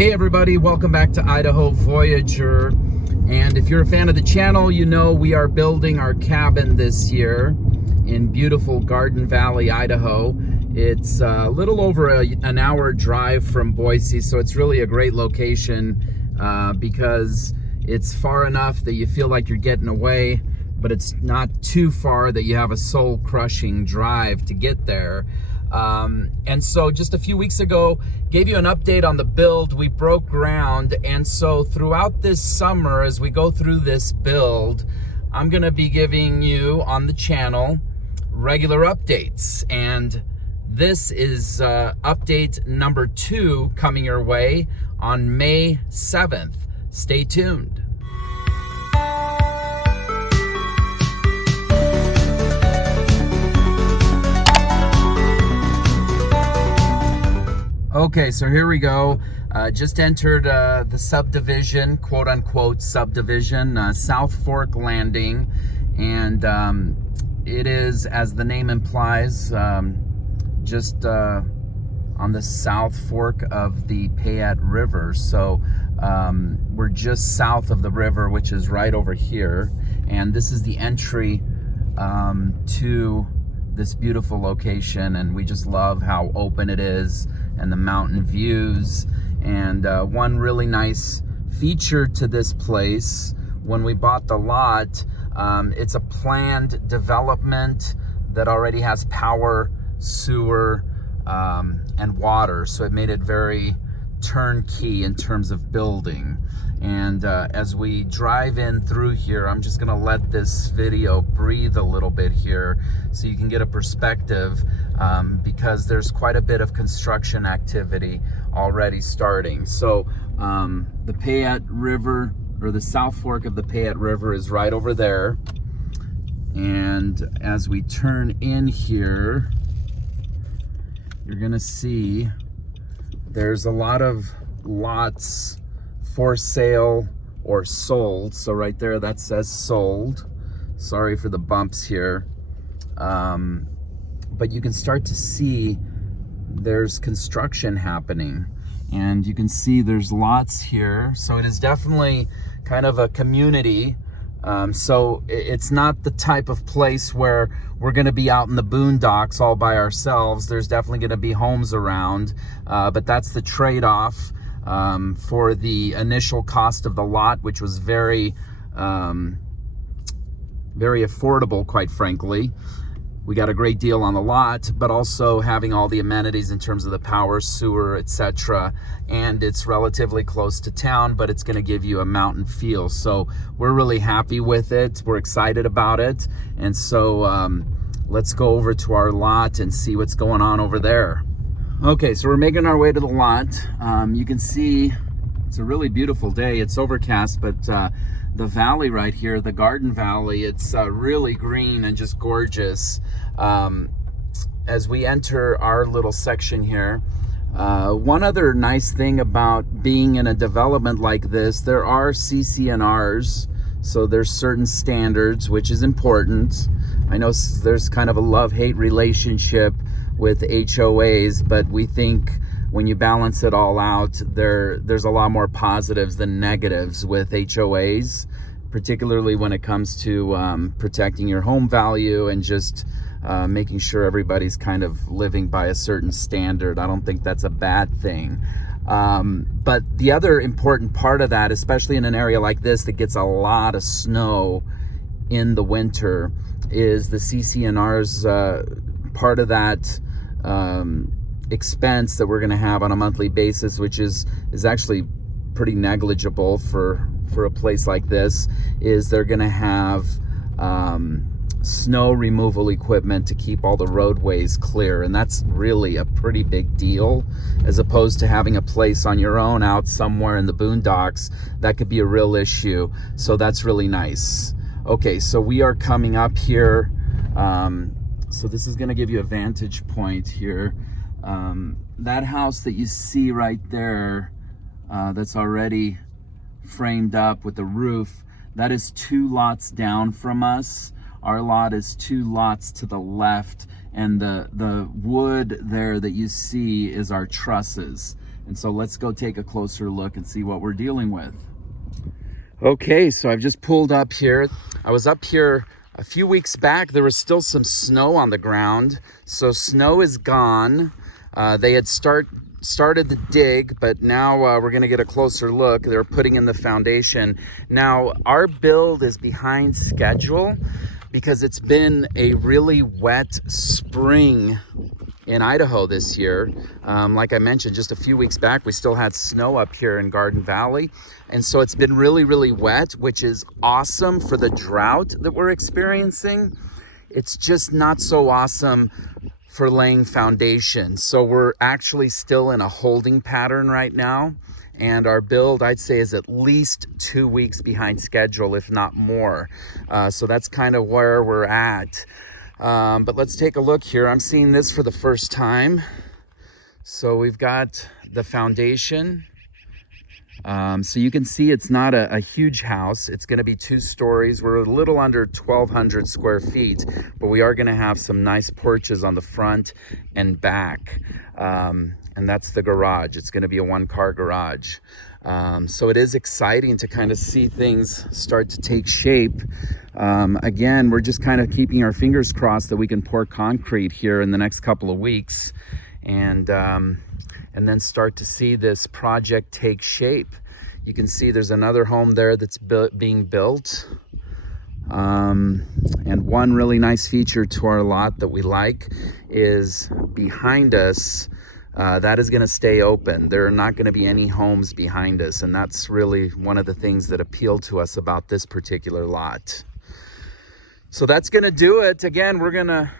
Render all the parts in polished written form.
Hey everybody, welcome back to Idaho Voyager. And if you're a fan of the channel, you know we are building our cabin this year in beautiful Garden Valley, Idaho. It's a little over an hour drive from Boise, so it's really a great location because it's far enough that you feel like you're getting away, but it's not too far that you have a soul-crushing drive to get there. And so just a few weeks ago, gave you an update on the build. We broke ground, and so throughout this summer, as we go through this build, I'm gonna be giving you on the channel regular updates, and this is update number 2 coming your way on May 7th. Stay tuned. Okay, so here we go. Just entered the subdivision, quote unquote subdivision, South Fork Landing. And it is, as the name implies, just on the South Fork of the Payette River. So we're just south of the river, which is right over here. And this is the entry to this beautiful location. And we just love how open it is and the mountain views. And one really nice feature to this place, when we bought the lot, it's a planned development that already has power, sewer, and water. So it made it very turnkey in terms of building. And as we drive in through here, I'm just gonna let this video breathe a little bit here so you can get a perspective, because there's quite a bit of construction activity already starting. So the Payette River, or the South Fork of the Payette River, is right over there. And as we turn in here, you're gonna see there's a lot of lots for sale or sold. So right there, that says sold. Sorry for the bumps here. But you can start to see there's construction happening, and you can see there's lots here. So it is definitely kind of a community. So it's not the type of place where we're gonna be out in the boondocks all by ourselves. There's definitely gonna be homes around, but that's the trade-off for the initial cost of the lot, which was very affordable, quite frankly. We got a great deal on the lot, but also having all the amenities in terms of the power, sewer, etc. And it's relatively close to town, but it's gonna give you a mountain feel. So we're really happy with it. We're excited about it. And so let's go over to our lot and see what's going on over there. Okay, so we're making our way to the lot. You can see it's a really beautiful day. It's overcast, but the valley right here, the Garden Valley, it's really green and just gorgeous. As we enter our little section here, one other nice thing about being in a development like this, there are CC&Rs, so there's certain standards, which is important. I know there's kind of a love-hate relationship with HOAs, but we think when you balance it all out, there's a lot more positives than negatives with HOAs, particularly when it comes to protecting your home value and just making sure everybody's kind of living by a certain standard. I don't think that's a bad thing. But the other important part of that, especially in an area like this that gets a lot of snow in the winter, is the CC&Rs. Part of that expense that we're going to have on a monthly basis, which is actually pretty negligible for a place like this, is they're going to have snow removal equipment to keep all the roadways clear, and that's really a pretty big deal, as opposed to having a place on your own out somewhere in the boondocks. That could be a real issue. So that's really nice. Okay, so we are coming up here. So this is going to give you a vantage point here. That house that you see right there, that's already framed up with the roof, that is 2 lots down from us. Our lot is 2 lots to the left, and the wood there that you see is our trusses. And so let's go take a closer look and see what we're dealing with. Okay, so I've just pulled up here. I was up here a few weeks back. There was still some snow on the ground. So snow is gone. They had started the dig, but now we're going to get a closer look. They're putting in the foundation. Now, our build is behind schedule because it's been a really wet spring in Idaho this year. Like I mentioned, just a few weeks back, we still had snow up here in Garden Valley. And so it's been really, really wet, which is awesome for the drought that we're experiencing. It's just not so awesome for laying foundation. So we're actually still in a holding pattern right now. And our build, I'd say, is at least 2 weeks behind schedule, if not more. So that's kind of where we're at. But let's take a look here. I'm seeing this for the first time. So we've got the foundation. So you can see it's not a huge house. It's going to be 2 stories. We're a little under 1,200 square feet, but we are going to have some nice porches on the front and back. And that's the garage. It's going to be a 1-car garage. So it is exciting to kind of see things start to take shape. Again, we're just kind of keeping our fingers crossed that we can pour concrete here in the next couple of weeks and then start to see this project take shape. You can see there's another home there that's being built. And one really nice feature to our lot that we like is behind us, that is going to stay open. There are not going to be any homes behind us, and that's really one of the things that appeal to us about this particular lot. So that's going to do it. Again, we're going to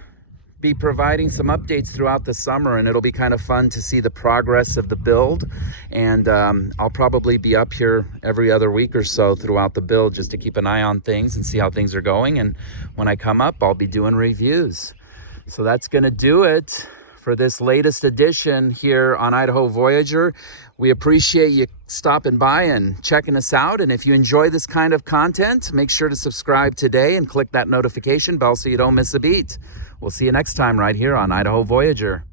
be providing some updates throughout the summer, and it'll be kind of fun to see the progress of the build. And I'll probably be up here every other week or so throughout the build just to keep an eye on things and see how things are going. And when I come up, I'll be doing reviews. So that's going to do it for this latest edition here on Idaho Voyager. We appreciate you stopping by and checking us out. And if you enjoy this kind of content, make sure to subscribe today and click that notification bell so you don't miss a beat. We'll see you next time right here on Idaho Voyager.